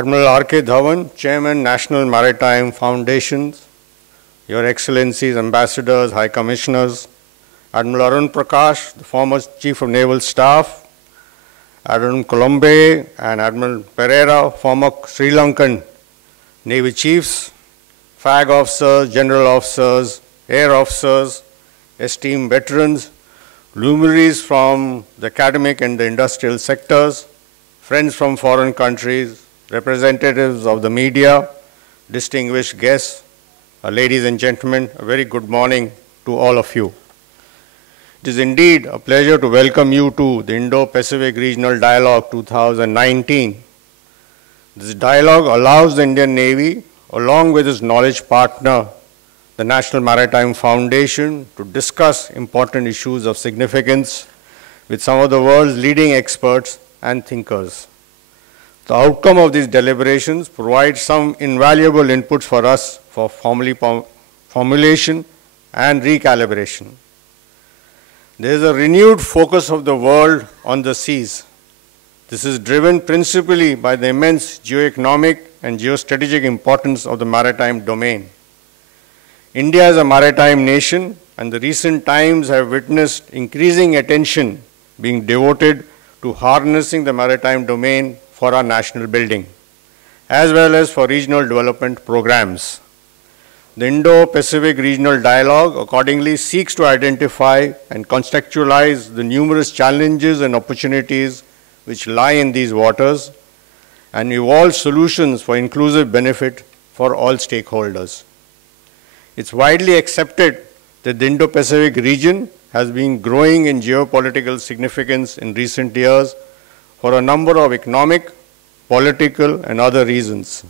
Admiral R.K. Dhawan, Chairman, National Maritime Foundations, Your Excellencies, Ambassadors, High Commissioners, Admiral Arun Prakash, the former Chief of Naval Staff, Admiral Colombe and Admiral Pereira, former Sri Lankan Navy Chiefs, flag officers, general officers, air officers, esteemed veterans, luminaries from the academic and the industrial sectors, friends from foreign countries, representatives of the media, distinguished guests, ladies and gentlemen, a very good morning to all of you. It is indeed a pleasure to welcome you to the Indo-Pacific Regional Dialogue 2019. This dialogue allows the Indian Navy, along with its knowledge partner, the National Maritime Foundation, to discuss important issues of significance with some of the world's leading experts and thinkers. The outcome of these deliberations provides some invaluable inputs for us for formulation and recalibration. There is a renewed focus of the world on the seas. This is driven principally by the immense geoeconomic and geostrategic importance of the maritime domain. India is a maritime nation, and the recent times have witnessed increasing attention being devoted to harnessing the maritime domain for our national building, as well as for regional development programs. The Indo-Pacific Regional Dialogue accordingly seeks to identify and contextualize the numerous challenges and opportunities which lie in these waters and evolve solutions for inclusive benefit for all stakeholders. It's widely accepted that the Indo-Pacific region has been growing in geopolitical significance in recent years for a number of economic, political, and other reasons.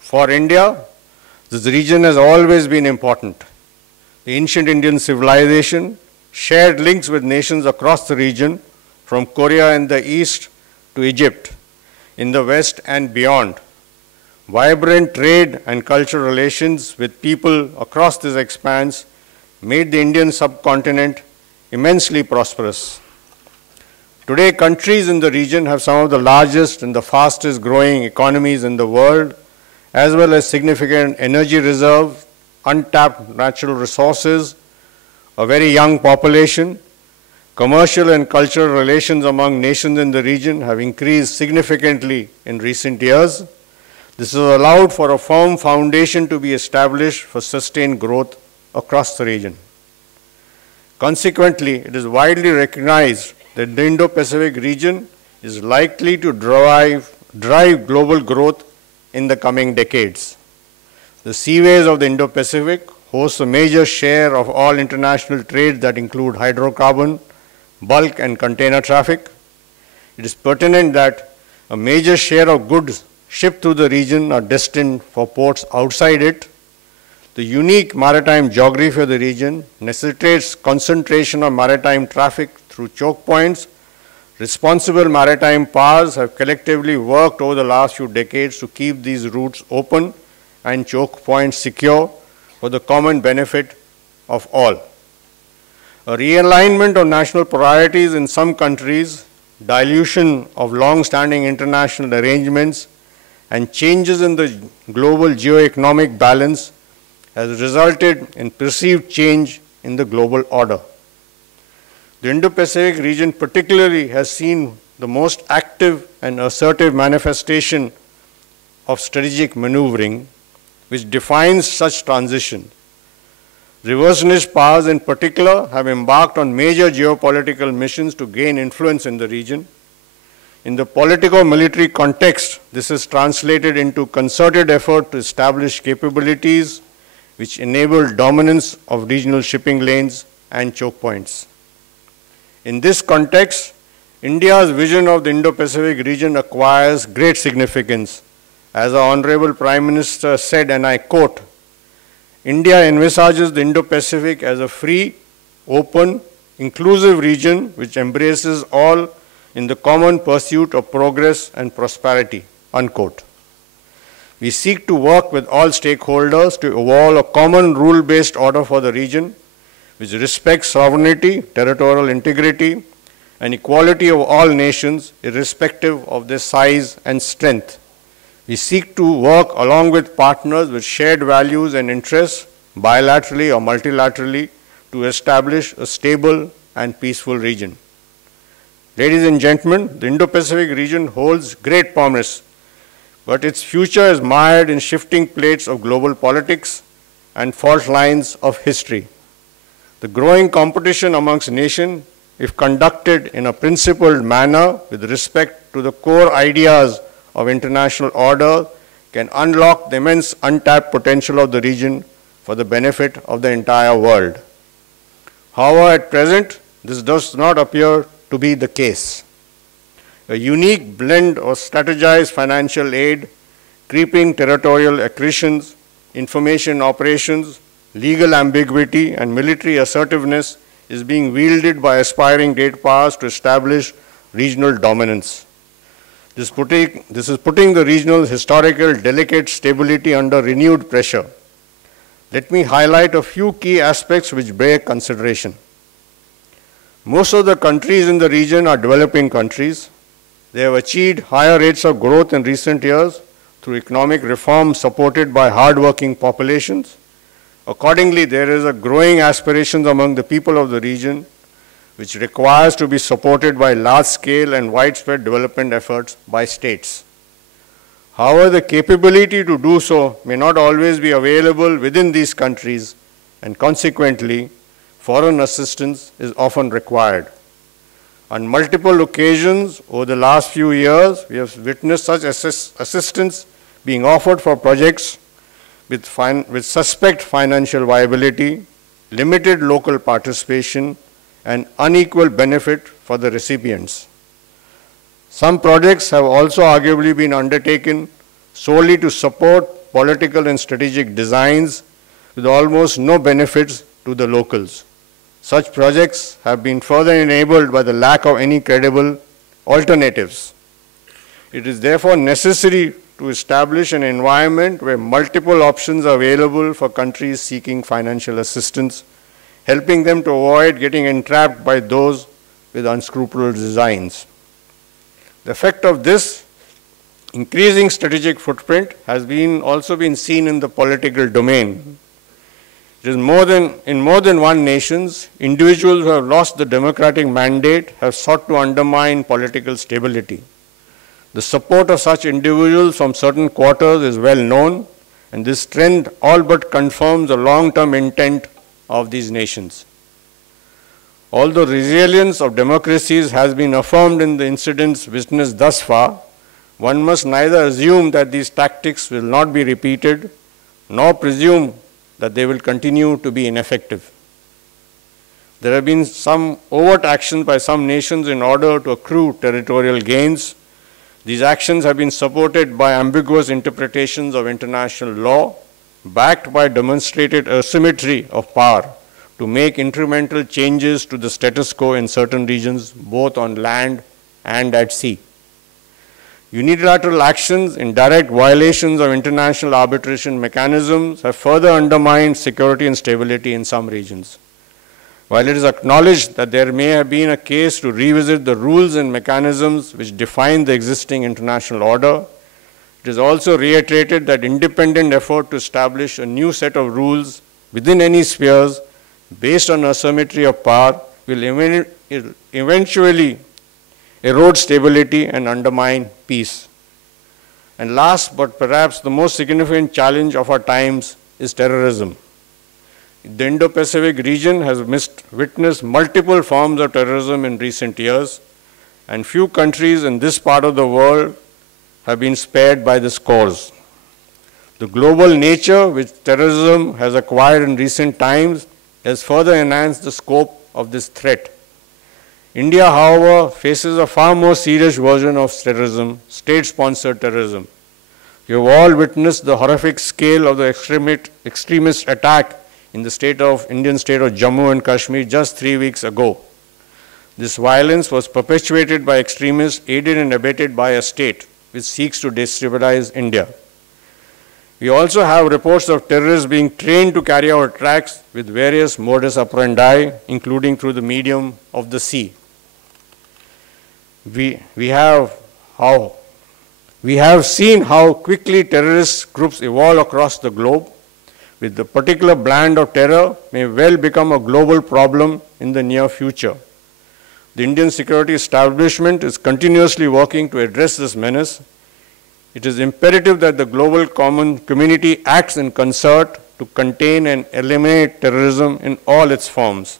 For India, this region has always been important. The ancient Indian civilization shared links with nations across the region, from Korea in the east to Egypt in the west and beyond. Vibrant trade and cultural relations with people across this expanse made the Indian subcontinent immensely prosperous. Today, countries in the region have some of the largest and the fastest growing economies in the world, as well as significant energy reserves, untapped natural resources, a very young population. Commercial and cultural relations among nations in the region have increased significantly in recent years. This has allowed for a firm foundation to be established for sustained growth across the region. Consequently, it is widely recognized that the Indo-Pacific region is likely to drive global growth in the coming decades. The seaways of the Indo-Pacific host a major share of all international trade that include hydrocarbon, bulk and container traffic. It is pertinent that a major share of goods shipped through the region are destined for ports outside it. The unique maritime geography of the region necessitates concentration of maritime traffic through choke points. Responsible maritime powers have collectively worked over the last few decades to keep these routes open and choke points secure for the common benefit of all. A realignment of national priorities in some countries, dilution of long-standing international arrangements, and changes in the global geoeconomic balance has resulted in perceived change in the global order. The Indo-Pacific region particularly has seen the most active and assertive manifestation of strategic maneuvering, which defines such transition. Reversionist powers in particular have embarked on major geopolitical missions to gain influence in the region. In the politico-military context, this is translated into concerted effort to establish capabilities which enable dominance of regional shipping lanes and choke points. In this context, India's vision of the Indo-Pacific region acquires great significance. As our Honorable Prime Minister said, and I quote, "India envisages the Indo-Pacific as a free, open, inclusive region which embraces all in the common pursuit of progress and prosperity," unquote. We seek to work with all stakeholders to evolve a common rule-based order for the region, which respects sovereignty, territorial integrity, and equality of all nations, irrespective of their size and strength. We seek to work along with partners with shared values and interests, bilaterally or multilaterally, to establish a stable and peaceful region. Ladies and gentlemen, the Indo-Pacific region holds great promise, but its future is mired in shifting plates of global politics and fault lines of history. The growing competition amongst nations, if conducted in a principled manner with respect to the core ideas of international order, can unlock the immense untapped potential of the region for the benefit of the entire world. However, at present, this does not appear to be the case. A unique blend of strategized financial aid, creeping territorial accretions, information operations, legal ambiguity, and military assertiveness is being wielded by aspiring great powers to establish regional dominance. This is putting the regional historical delicate stability under renewed pressure. Let me highlight a few key aspects which bear consideration. Most of the countries in the region are developing countries. They have achieved higher rates of growth in recent years through economic reform supported by hard-working populations. Accordingly, there is a growing aspiration among the people of the region which requires to be supported by large-scale and widespread development efforts by states. However, the capability to do so may not always be available within these countries, and consequently, foreign assistance is often required. On multiple occasions over the last few years, we have witnessed such assistance being offered for projects with suspect financial viability, limited local participation, and unequal benefit for the recipients. Some projects have also arguably been undertaken solely to support political and strategic designs with almost no benefits to the locals. Such projects have been further enabled by the lack of any credible alternatives. It is therefore necessary to establish an environment where multiple options are available for countries seeking financial assistance, helping them to avoid getting entrapped by those with unscrupulous designs. The effect of this increasing strategic footprint has also been seen in the political domain. It is in more than one nation, individuals who have lost the democratic mandate have sought to undermine political stability. The support of such individuals from certain quarters is well known, and this trend all but confirms the long-term intent of these nations. Although resilience of democracies has been affirmed in the incidents witnessed thus far, one must neither assume that these tactics will not be repeated, nor presume that they will continue to be ineffective. There have been some overt actions by some nations in order to accrue territorial gains. These actions have been supported by ambiguous interpretations of international law, backed by demonstrated asymmetry of power to make incremental changes to the status quo in certain regions, both on land and at sea. Unilateral actions in direct violations of international arbitration mechanisms have further undermined security and stability in some regions. While it is acknowledged that there may have been a case to revisit the rules and mechanisms which define the existing international order, it is also reiterated that independent effort to establish a new set of rules within any spheres based on asymmetry of power will eventually erode stability and undermine peace. And last, but perhaps the most significant challenge of our times is terrorism. The Indo-Pacific region has witnessed multiple forms of terrorism in recent years, and few countries in this part of the world have been spared by this cause. The global nature which terrorism has acquired in recent times has further enhanced the scope of this threat. India, however, faces a far more serious version of terrorism, state-sponsored terrorism. You have all witnessed the horrific scale of the extremist attack in the Indian state of Jammu and Kashmir just 3 weeks ago. This violence was perpetuated by extremists aided and abetted by a state which seeks to destabilize India. We also have reports of terrorists being trained to carry out attacks with various modus operandi, including through the medium of the sea. We have how We have seen how quickly terrorist groups evolve across the globe. With the particular brand of terror may well become a global problem in the near future. The Indian security establishment is continuously working to address this menace. It is imperative that the global common community acts in concert to contain and eliminate terrorism in all its forms.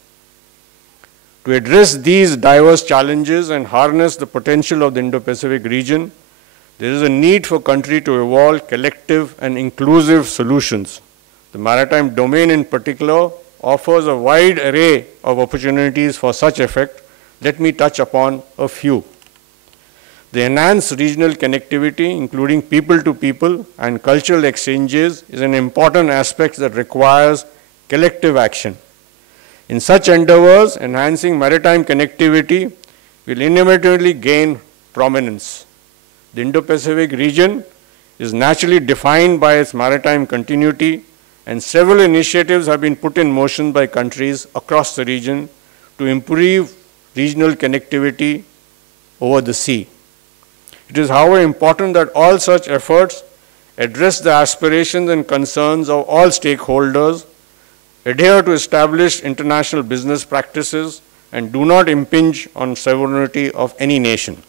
To address these diverse challenges and harness the potential of the Indo-Pacific region, there is a need for countries to evolve collective and inclusive solutions. The maritime domain in particular offers a wide array of opportunities for such effect. Let me touch upon a few. The enhanced regional connectivity, including people-to-people and cultural exchanges, is an important aspect that requires collective action. In such endeavors, enhancing maritime connectivity will inevitably gain prominence. The Indo-Pacific region is naturally defined by its maritime continuity, and several initiatives have been put in motion by countries across the region to improve regional connectivity over the sea. It is, however, important that all such efforts address the aspirations and concerns of all stakeholders, adhere to established international business practices, and do not impinge on sovereignty of any nation.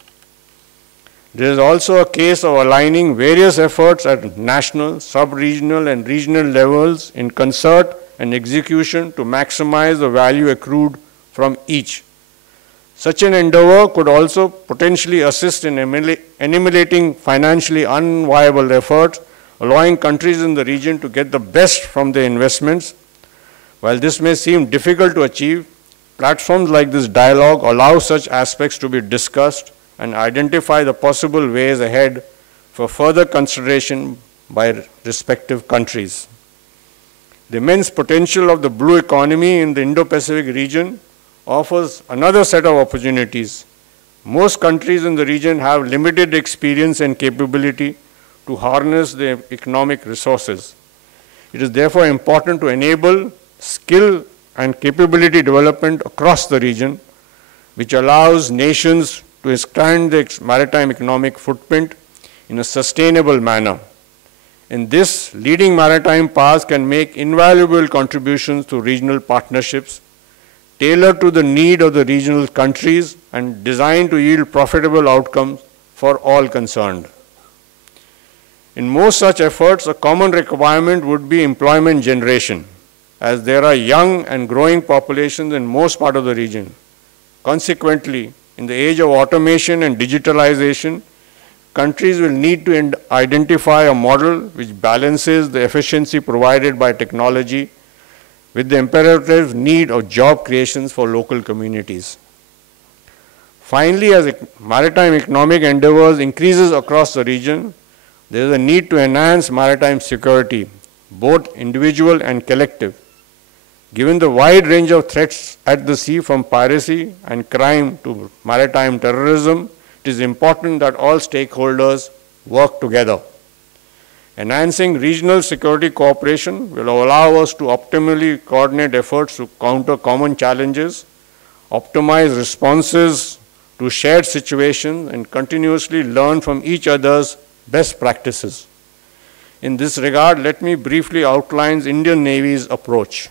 There is also a case of aligning various efforts at national, sub-regional, and regional levels in concert and execution to maximize the value accrued from each. Such an endeavor could also potentially assist in eliminating financially unviable efforts, allowing countries in the region to get the best from their investments. While this may seem difficult to achieve, platforms like this dialogue allow such aspects to be discussed and identify the possible ways ahead for further consideration by respective countries. The immense potential of the blue economy in the Indo-Pacific region offers another set of opportunities. Most countries in the region have limited experience and capability to harness their economic resources. It is therefore important to enable skill and capability development across the region, which allows nations to expand their maritime economic footprint in a sustainable manner. In this, leading maritime powers can make invaluable contributions to regional partnerships tailored to the need of the regional countries and designed to yield profitable outcomes for all concerned. In most such efforts, a common requirement would be employment generation, as there are young and growing populations in most parts of the region. Consequently, in the age of automation and digitalization, countries will need to identify a model which balances the efficiency provided by technology with the imperative need of job creations for local communities. Finally, as maritime economic endeavors increases across the region, there is a need to enhance maritime security, both individual and collective. Given the wide range of threats at the sea, from piracy and crime to maritime terrorism, it is important that all stakeholders work together. Enhancing regional security cooperation will allow us to optimally coordinate efforts to counter common challenges, optimize responses to shared situations, and continuously learn from each other's best practices. In this regard, let me briefly outline Indian Navy's approach.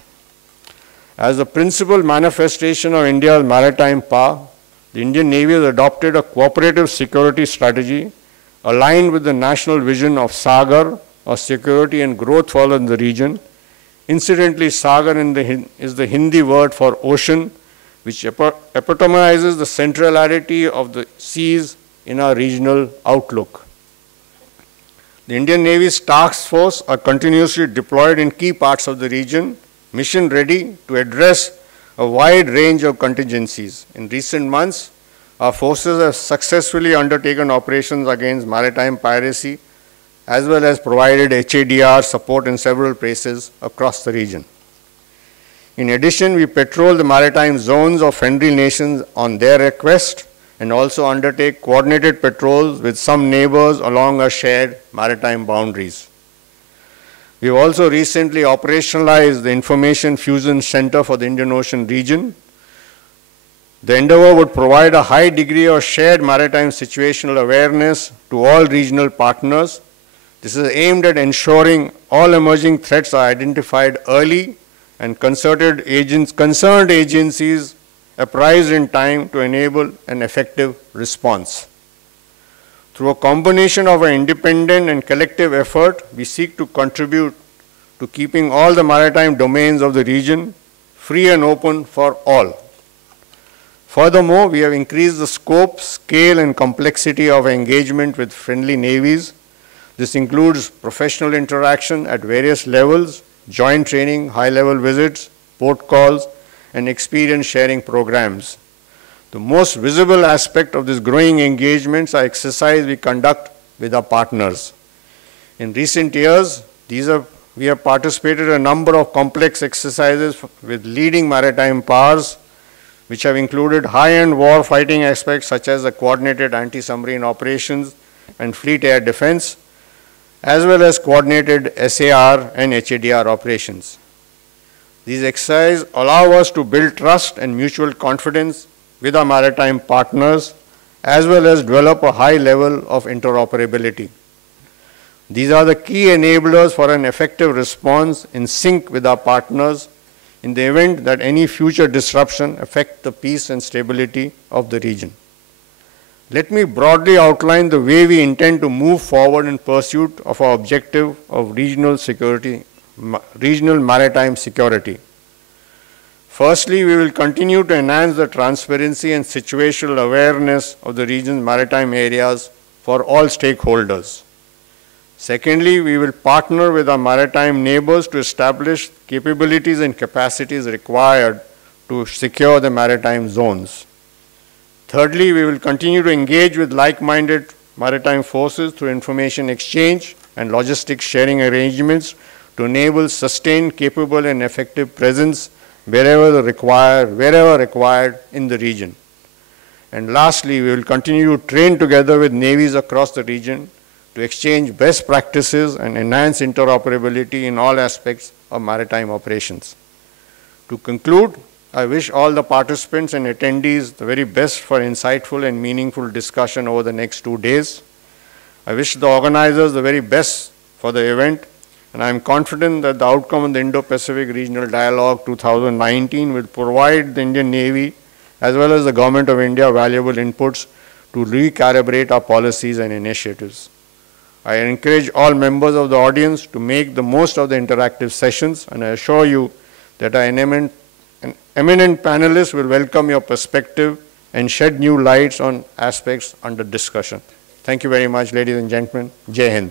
As a principal manifestation of India's maritime power, the Indian Navy has adopted a cooperative security strategy aligned with the national vision of Sagar, or security and growth for the region. Incidentally, Sagar is the Hindi word for ocean, which epitomizes the centrality of the seas in our regional outlook. The Indian Navy's task force are continuously deployed in key parts of the region, mission ready to address a wide range of contingencies. In recent months, our forces have successfully undertaken operations against maritime piracy, as well as provided HADR support in several places across the region. In addition, we patrol the maritime zones of friendly nations on their request and also undertake coordinated patrols with some neighbors along our shared maritime boundaries. We have also recently operationalized the Information Fusion Center for the Indian Ocean region, The endeavor would provide a high degree of shared maritime situational awareness to all regional partners. This is aimed at ensuring all emerging threats are identified early and concerned agencies apprised in time to enable an effective response. Through a combination of an independent and collective effort, we seek to contribute to keeping all the maritime domains of the region free and open for all. Furthermore, we have increased the scope, scale, and complexity of engagement with friendly navies. This includes professional interaction at various levels, joint training, high-level visits, port calls, and experience sharing programs. The most visible aspect of this growing engagements are exercises we conduct with our partners. In recent years, we have participated in a number of complex exercises with leading maritime powers, which have included high-end war fighting aspects such as the coordinated anti-submarine operations and fleet air defense, as well as coordinated SAR and HADR operations. These exercises allow us to build trust and mutual confidence with our maritime partners, as well as develop a high level of interoperability. These are the key enablers for an effective response in sync with our partners in the event that any future disruption affect the peace and stability of the region. Let me broadly outline the way we intend to move forward in pursuit of our objective of regional maritime security. Firstly, we will continue to enhance the transparency and situational awareness of the region's maritime areas for all stakeholders. Secondly, we will partner with our maritime neighbors to establish capabilities and capacities required to secure the maritime zones. Thirdly, we will continue to engage with like-minded maritime forces through information exchange and logistics sharing arrangements to enable sustained, capable, and effective presence wherever required in the region. And lastly, we will continue to train together with navies across the region to exchange best practices and enhance interoperability in all aspects of maritime operations. To conclude, I wish all the participants and attendees the very best for insightful and meaningful discussion over the next 2 days. I wish the organizers the very best for the event, and I am confident that the outcome of the Indo-Pacific Regional Dialogue 2019 will provide the Indian Navy as well as the Government of India valuable inputs to recalibrate our policies and initiatives. I encourage all members of the audience to make the most of the interactive sessions, and I assure you that our eminent panelists will welcome your perspective and shed new lights on aspects under discussion. Thank you very much, ladies and gentlemen. Jai Hind.